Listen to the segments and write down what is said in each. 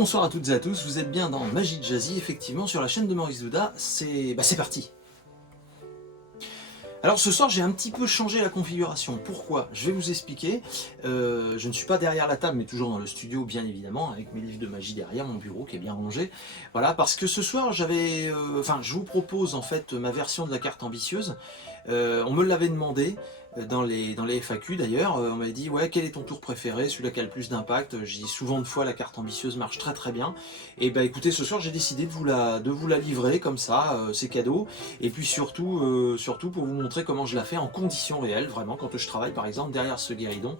bonsoir à toutes et à tous, vous êtes bien dans Magie de Jazzy, effectivement, sur la chaîne de Maurice Douda, c'est parti. Alors ce soir j'ai un petit peu changé la configuration, pourquoi? Je vais vous expliquer, je ne suis pas derrière la table mais toujours dans le studio bien évidemment, avec mes livres de magie derrière, mon bureau qui est bien rangé, voilà, parce que ce soir j'avais, je vous propose en fait ma version de la carte ambitieuse, on me l'avait demandé, dans les FAQ d'ailleurs, on m'avait dit ouais quel est ton tour préféré, celui-là qui a le plus d'impact. Je dis souvent de fois la carte ambitieuse marche très très bien, et bah écoutez ce soir j'ai décidé de vous la livrer comme ça, c'est cadeau, et puis surtout pour vous montrer comment je la fais en conditions réelles, vraiment quand je travaille par exemple derrière ce guéridon,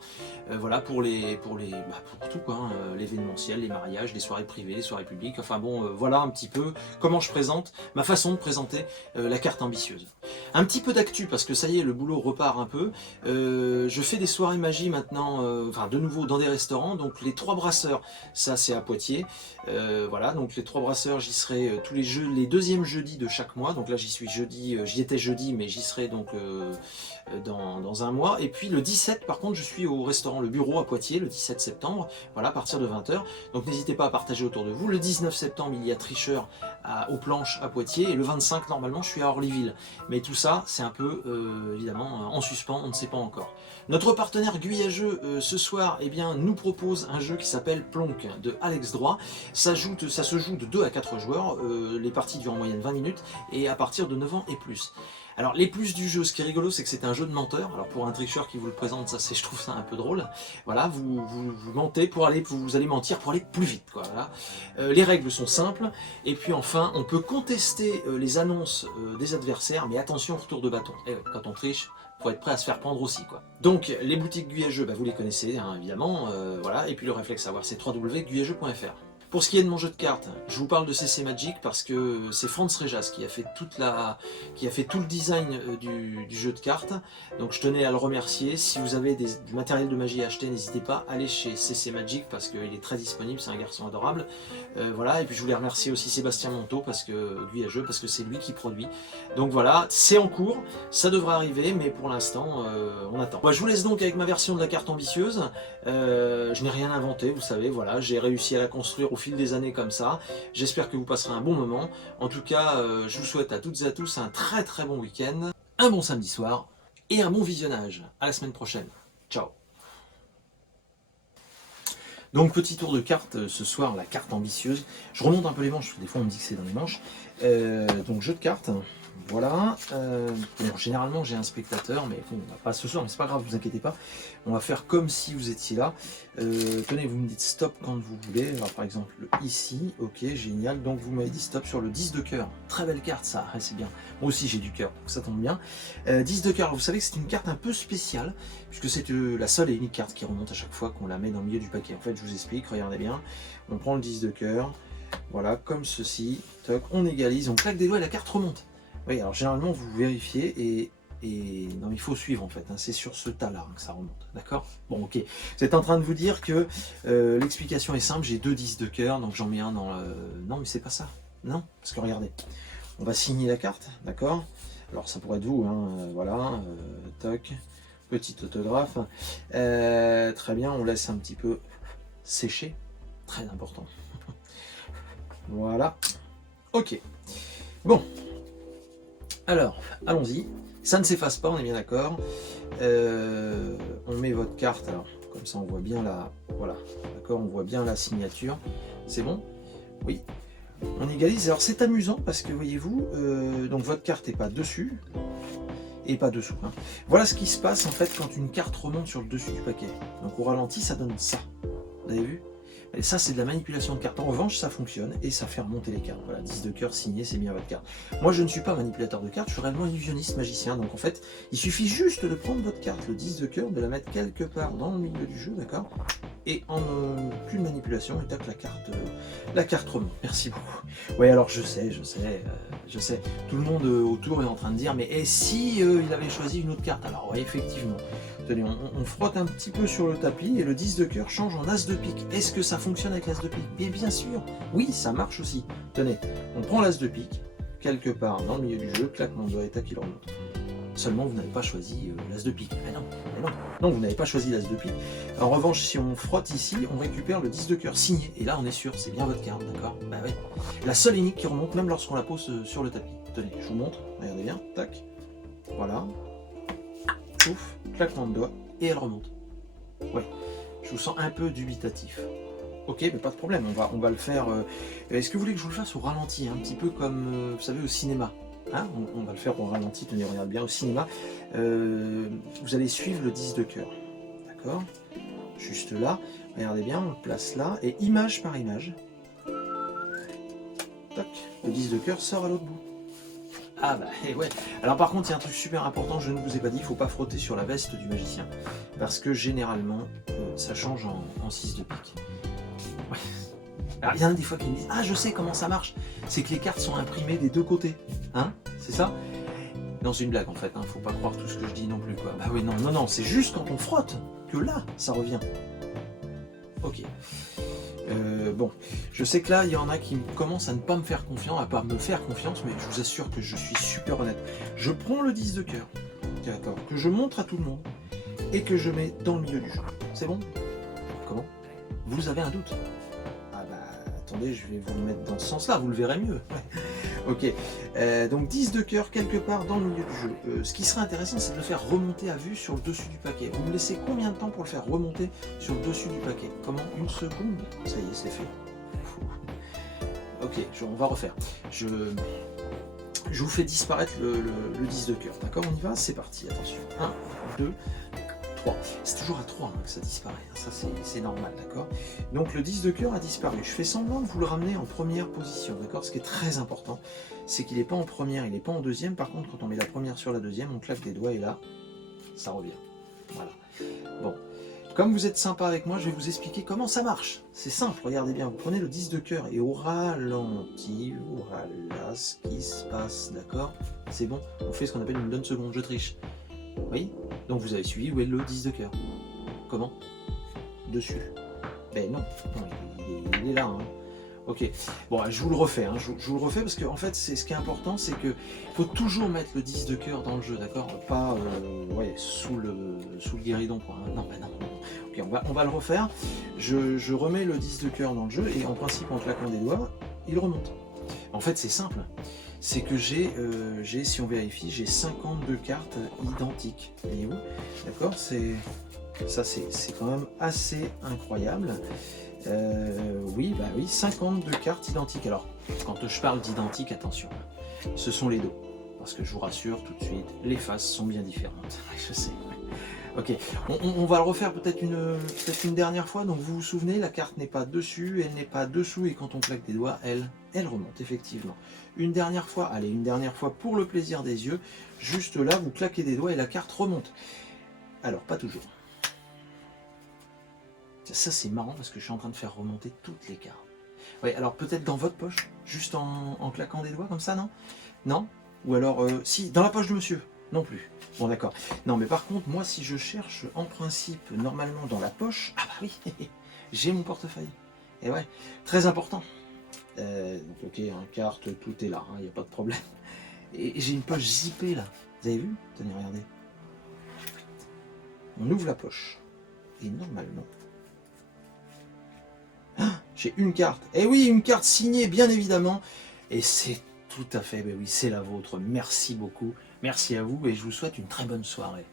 voilà pour tout quoi, hein, l'événementiel, les mariages, les soirées privées, les soirées publiques, enfin bon voilà un petit peu comment je présente, ma façon de présenter la carte ambitieuse. Un petit peu d'actu parce que ça y est le boulot repart un peu. Je fais des soirées magie maintenant, de nouveau dans des restaurants, donc les 3 brasseurs, ça c'est à Poitiers, voilà, donc les 3 brasseurs j'y serai tous les deuxièmes jeudis de chaque mois, donc là j'y étais jeudi mais j'y serai donc dans un mois, et puis le 17 par contre je suis au restaurant Le Bureau à Poitiers, le 17 septembre, voilà, à partir de 20 h, donc n'hésitez pas à partager autour de vous. Le 19 septembre il y a Tricheur aux planches à Poitiers, et le 25 normalement je suis à Orlyville, mais tout ça c'est un peu évidemment en suspens, on ne sait pas encore. Notre partenaire Guyageux ce soir nous propose un jeu qui s'appelle Plonk de Alex Droit. Ça se joue de 2 à 4 joueurs, les parties durent en moyenne 20 minutes et à partir de 9 ans et plus. Alors les plus du jeu, ce qui est rigolo c'est que c'est un jeu de menteur. Alors pour un tricheur qui vous le présente, je trouve ça un peu drôle. Voilà, vous mentez vous allez mentir pour aller plus vite, quoi. Voilà. Les règles sont simples, et puis enfin on peut contester les annonces des adversaires, mais attention au retour de bâton. Et ouais, quand on triche, faut être prêt à se faire prendre aussi, quoi. Donc les boutiques Guyageux, vous les connaissez hein, évidemment, voilà, et puis le réflexe à avoir c'est www.guyageux.fr. Pour ce qui est de mon jeu de cartes, je vous parle de CC Magic parce que c'est Franz Rejas qui a fait tout le design du jeu de cartes. Donc je tenais à le remercier. Si vous avez du matériel de magie à acheter, n'hésitez pas à aller chez CC Magic parce qu'il est très disponible, c'est un garçon adorable. Voilà, et puis je voulais remercier aussi Sébastien Monteau parce que c'est lui qui produit. Donc voilà, c'est en cours, ça devrait arriver, mais pour l'instant on attend. Je vous laisse donc avec ma version de la carte ambitieuse. Je n'ai rien inventé, vous savez, voilà, j'ai réussi à la construire au fil des années comme ça. J'espère que vous passerez un bon moment. En tout cas, je vous souhaite à toutes et à tous un très très bon week-end, un bon samedi soir et un bon visionnage. À la semaine prochaine. Ciao. Donc petit tour de cartes ce soir, la carte ambitieuse. Je remonte un peu les manches, parce que des fois on me dit que c'est dans les manches. Donc jeu de cartes. Voilà, bon, généralement j'ai un spectateur, mais bon, pas ce soir, mais c'est pas grave, vous inquiétez pas. On va faire comme si vous étiez là. Tenez, vous me dites stop quand vous voulez. Alors par exemple ici, ok, génial. Donc vous m'avez dit stop sur le 10 de cœur. Très belle carte ça, ouais, c'est bien. Moi aussi j'ai du cœur, donc ça tombe bien. 10 de cœur, alors, vous savez que c'est une carte un peu spéciale, puisque c'est la seule et unique carte qui remonte à chaque fois qu'on la met dans le milieu du paquet. En fait, je vous explique, regardez bien. On prend le 10 de cœur, voilà, comme ceci. Toc, on égalise, on claque des doigts et la carte remonte. Oui, alors généralement vous vérifiez et non, il faut suivre en fait, hein, c'est sur ce tas là que ça remonte, d'accord? Bon, ok, vous êtes en train de vous dire que l'explication est simple, j'ai 2 10 de cœur, donc j'en mets un dans le... Non, mais c'est pas ça, non, parce que regardez, on va signer la carte, d'accord? Alors ça pourrait être vous, hein, voilà, toc, petit autographe, très bien, on laisse un petit peu sécher, très important, voilà, ok, bon. Alors, allons-y. Ça ne s'efface pas, on est bien d'accord. On met votre carte, alors, comme ça on voit bien la... Voilà, d'accord, on voit bien la signature. C'est bon? Oui. On égalise. Alors c'est amusant parce que, voyez-vous, donc votre carte n'est pas dessus et pas dessous. Hein. Voilà ce qui se passe en fait quand une carte remonte sur le dessus du paquet. Donc au ralenti, ça donne ça. Vous avez vu? Et ça, c'est de la manipulation de cartes. En revanche, ça fonctionne et ça fait remonter les cartes. Voilà, 10 de cœur signé, c'est bien votre carte. Moi, je ne suis pas manipulateur de cartes, je suis réellement illusionniste magicien. Donc en fait, il suffit juste de prendre votre carte, le 10 de cœur, de la mettre quelque part dans le milieu du jeu, d'accord? Et en plus de manipulation, et tac, la carte remonte. Merci beaucoup. Oui, alors je sais. Tout le monde autour est en train de dire, mais et si il avait choisi une autre carte? Alors oui, effectivement. Tenez, on frotte un petit peu sur le tapis et le 10 de cœur change en as de pique. Est-ce que ça fonctionne avec l'as de pique? Bien sûr, oui, ça marche aussi. Tenez, on prend l'as de pique, quelque part dans le milieu du jeu, claquement de doigt et tac, il remonte. Seulement, vous n'avez pas choisi l'as de pique. Ah non, mais non, non, vous n'avez pas choisi l'as de pique. En revanche, si on frotte ici, on récupère le 10 de cœur signé. Et là, on est sûr, c'est bien votre carte, d'accord? Bah ouais. La seule énigme qui remonte, même lorsqu'on la pose sur le tapis. Tenez, je vous montre, regardez bien, tac. Voilà. Ouf, claquement de doigts, et elle remonte. Ouais, je vous sens un peu dubitatif. Ok, mais pas de problème, on va le faire. Est-ce que vous voulez que je vous le fasse au ralenti, un petit peu comme, vous savez, au cinéma? Hein, on va le faire au ralenti, tenez, regarde bien, au cinéma. Vous allez suivre le 10 de cœur, d'accord? Juste là, regardez bien, on le place là, et image par image, tac, le 10 de cœur sort à l'autre bout. Ah bah et ouais. Alors par contre, il y a un truc super important, je ne vous ai pas dit, il ne faut pas frotter sur la veste du magicien. Parce que généralement, ça change en 6 de pique. Ouais. Alors il y en a des fois qui me disent, ah je sais comment ça marche, c'est que les cartes sont imprimées des deux côtés. Hein? C'est ça? Non, c'est une blague en fait, hein. Faut pas croire tout ce que je dis non plus, quoi. Bah oui, non, non, non, c'est juste quand on frotte que là, ça revient. Ok. Bon, je sais que là, il y en a qui commencent à ne pas me faire confiance, à pas me faire confiance, mais je vous assure que je suis super honnête. Je prends le 10 de cœur, d'accord, que je montre à tout le monde, et que je mets dans le milieu du jeu. C'est bon? Comment? Vous avez un doute? Ah bah, attendez, je vais vous le mettre dans ce sens-là, vous le verrez mieux. Ok, donc 10 de cœur quelque part dans le milieu du jeu. Ce qui serait intéressant, c'est de le faire remonter à vue sur le dessus du paquet. Vous me laissez combien de temps pour le faire remonter sur le dessus du paquet? Comment? Une seconde? Ça y est, c'est fait. Ok, on va refaire. Je vous fais disparaître le 10 de cœur. D'accord, on y va? C'est parti, attention. 1, 2, 3. C'est toujours à 3 que ça disparaît. Ça, c'est normal, d'accord? Donc le 10 de cœur a disparu. Je fais semblant de vous le ramener en première position, d'accord? Ce qui est très important, c'est qu'il n'est pas en première, il n'est pas en deuxième. Par contre, quand on met la première sur la deuxième, on claque des doigts et là, ça revient. Voilà. Bon. Comme vous êtes sympa avec moi, je vais vous expliquer comment ça marche. C'est simple, regardez bien. Vous prenez le 10 de cœur et au ralenti, voilà ce qui se passe, d'accord? C'est bon, on fait ce qu'on appelle une bonne seconde, je triche. Oui? Donc vous avez suivi où est le 10 de cœur. Comment? Dessus. Ben non, non il est là. Hein. Ok, bon, je vous le refais, hein. je vous le refais parce que en fait, ce qui est important, c'est que faut toujours mettre le 10 de cœur dans le jeu, d'accord? Pas ouais, sous le guéridon, quoi. Hein. Non, ben non. Ok, on va le refaire. Je remets le 10 de cœur dans le jeu et en principe, en claquant des doigts, il remonte. En fait, c'est simple. C'est que j'ai, si on vérifie, j'ai 52 cartes identiques. Voyez-vous? D'accord? Ça, c'est quand même assez incroyable. Oui, bah oui, 52 cartes identiques. Alors, quand je parle d'identique, attention, ce sont les dos. Parce que je vous rassure tout de suite, les faces sont bien différentes. Je sais. Ok, on va le refaire peut-être une dernière fois. Donc vous vous souvenez, la carte n'est pas dessus, elle n'est pas dessous, et quand on claque des doigts, elle remonte, effectivement. Une dernière fois, allez, une dernière fois pour le plaisir des yeux. Juste là, vous claquez des doigts et la carte remonte. Alors, pas toujours. Ça, c'est marrant parce que je suis en train de faire remonter toutes les cartes. Oui, alors peut-être dans votre poche, juste en claquant des doigts comme ça, non? Non? Ou alors, si, dans la poche de monsieur? Non plus. Bon, d'accord. Non, mais par contre, moi, si je cherche, en principe, normalement dans la poche, ah bah oui, j'ai mon portefeuille. Et ouais, très important. Ok, hein, carte, tout est là, il n'y a pas de problème. Et j'ai une poche zippée là. Vous avez vu? Tenez, regardez. On ouvre la poche. Et normalement... J'ai une carte. Et oui, une carte signée, bien évidemment. Et c'est tout à fait, ben oui, c'est la vôtre. Merci beaucoup. Merci à vous et je vous souhaite une très bonne soirée.